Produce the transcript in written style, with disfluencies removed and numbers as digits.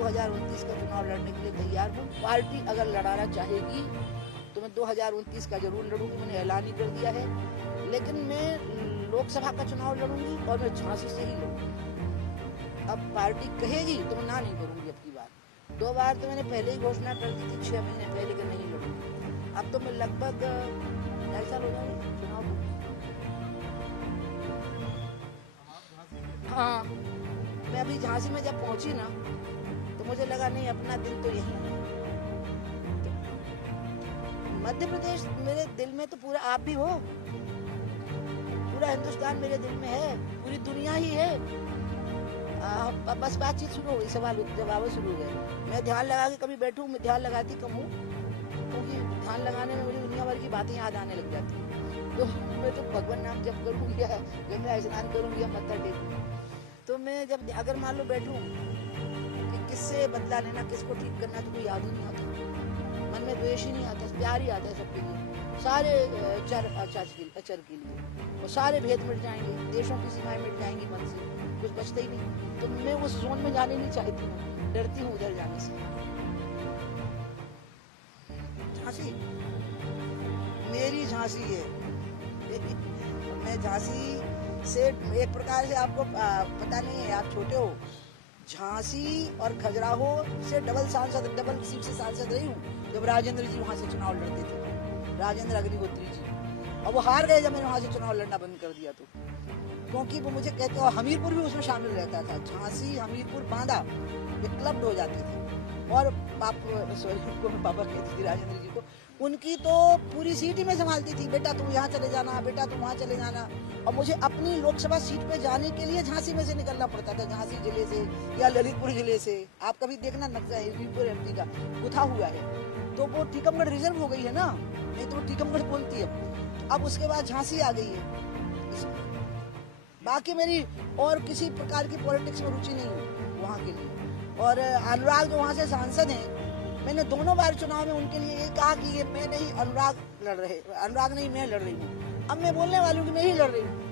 2029 का चुनाव लड़ने के लिए तैयार हूँ। पार्टी अगर लड़ाना चाहेगी तो मैं 2029 का जरूर लड़ूंगी, मैंने ऐलान ही कर दिया है। लेकिन मैं लोकसभा का चुनाव लड़ूंगी और मैं झांसी से ही लड़ूंगी। अब पार्टी कहेगी तो मैं ना नहीं करूंगी। अब की बार 2 बार तो मैंने पहले ही घोषणा कर दी थी 6 महीने पहले कि नहीं लड़ूंगी। अब तो मैं लगभग 2.5 साल हो जाएंगे चुनाव को। हाँ, मैं अभी झांसी में जब पहुंची ना तो मुझे लगा नहीं, अपना दिल तो यही है। मध्य प्रदेश मेरे दिल में तो पूरा आप भी हो, पूरा हिंदुस्तान मेरे दिल में है, पूरी दुनिया ही है। बस बातचीत शुरू हो गई, सवाल जवाब शुरू हो गए। मैं ध्यान लगा के कभी बैठूं, मैं ध्यान लगाती कम हूँ, क्योंकि ध्यान लगाने में मुझे दुनिया भर की बातें याद आने लग जाती। तो मैं तो भगवान नाम जप करूँगी या गंगा स्नान करूँगी या मत्था टेकूंगी। तो मैं जब अगर मान लो बैठूं कि किससे बदला लेना, किसको ठीक करना, तो कोई याद ही नहीं आता। मन में द्वेष ही नहीं आता, प्यार ही आता है सबके लिए, सारे अचर के लिए। और सारे भेद मिट जाएंगे, देशों की सीमाएं मिट जाएंगी, मन से कुछ बचता ही नहीं। तो मैं उस जोन में जाने नहीं चाहती हूँ, डरती हूँ उधर जाने से। झांसी मेरी झांसी है। मैं झांसी से एक प्रकार से, आपको पता नहीं है, आप छोटे हो, झांसी और खजुराहो से डबल सीट से सांसद रही हूँ जब राजेंद्र जी वहां से चुनाव लड़ते थे, राजेंद्र अग्निहोत्री जी। और वो हार गए जब मैंने वहां से चुनाव लड़ना बंद कर दिया तो, क्योंकि वो मुझे कहते हो, हमीरपुर भी उसमें शामिल रहता था। झांसी, हमीरपुर, बांदा ये क्लब्ड हो जाते थे। और पापा कहती थी राजेंद्र जी को, उनकी तो पूरी सीट ही मैं संभालती थी, बेटा तुम यहाँ चले जाना, बेटा तुम वहाँ चले जाना। और मुझे अपनी लोकसभा सीट पे जाने के लिए झांसी में से निकलना पड़ता था, झांसी जिले से या ललितपुर जिले से। आप कभी देखना नक्शा यूपी एमपी का गुथा हुआ है, तो वो टीकमगढ़ रिजर्व हो गई है ना, नहीं तो टीकमगढ़ बोलती है। अब उसके बाद झांसी आ गई है। बाकी मेरी और किसी प्रकार की पॉलिटिक्स में रुचि नहीं है वहाँ के लिए। और अनुराग जो वहाँ से सांसद हैं, मैंने दोनों बार चुनाव में उनके लिए ये कहा कि ये मैं नहीं, अनुराग लड़ रहे, अनुराग नहीं मैं लड़ रही हूँ। अब मैं बोलने वाली हूँ कि मैं ही लड़ रही हूँ।